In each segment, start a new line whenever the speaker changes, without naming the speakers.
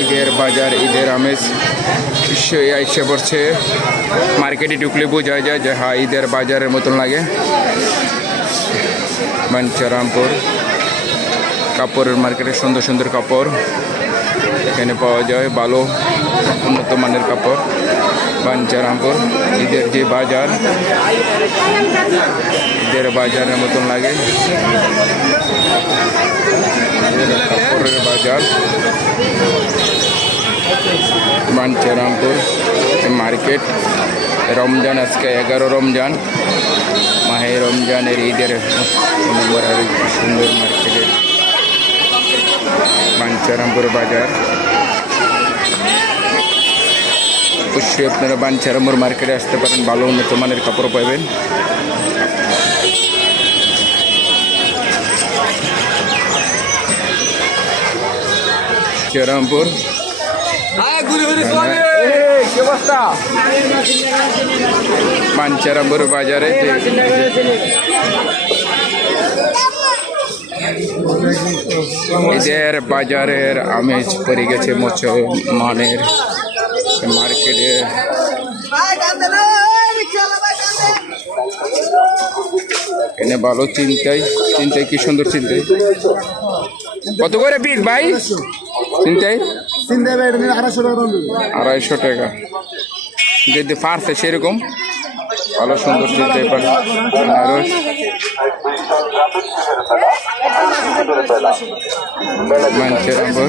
ঈদের বাজার ঈদের আমেজ সে আইসে পড়ছে মার্কেটে ঢুকলে বোঝা যায় যে হ্যাঁ ঈদের বাজারের মতন লাগে বাঞ্চারামপুর কাপড়ের মার্কেটে সুন্দর সুন্দর কাপড় এখানে পাওয়া যায় ভালো উন্নত মানের কাপড় বাঞ্চারামপুর ঈদের যে বাজার ঈদের বাজারের মতন লাগে ঈদের কাপড়ের বাজার বাঞ্চারামপুর মার্কেট রমজান আজকে এগারো রমজান মাহে রমজানের ঈদের নম্বর আর সুন্দর মার্কেটের বাঞ্চারামপুর বাজার অবশ্যই আপনারা বাঞ্চারামপুর মার্কেটে আসতে পারেন ভালো উন্নত মানের কাপড় পাবেন। চেরামপুর। পাঞ্চারামপুর বাজারে যে ঈদের বাজারের আমেজ পড়ে গেছে মুসলমানের এনে ভালো চিন্তাই চিন্তাই কি সুন্দর চিন্তাই। কত করে পিস ভাই? চিন্তাই?
আড়াইশো টাকা
যদি পারছে সেরকম ভালো সুন্দর চিন্তাই পারে আনারস। মানছে নম্বর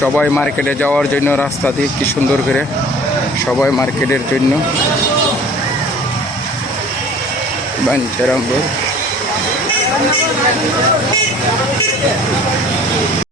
সবাই মার্কেটে যাওয়ার জন্য রাস্তা দিয়ে কি সুন্দর করে সবাই মার্কেটের জন্য। বাঞ্চারামপুর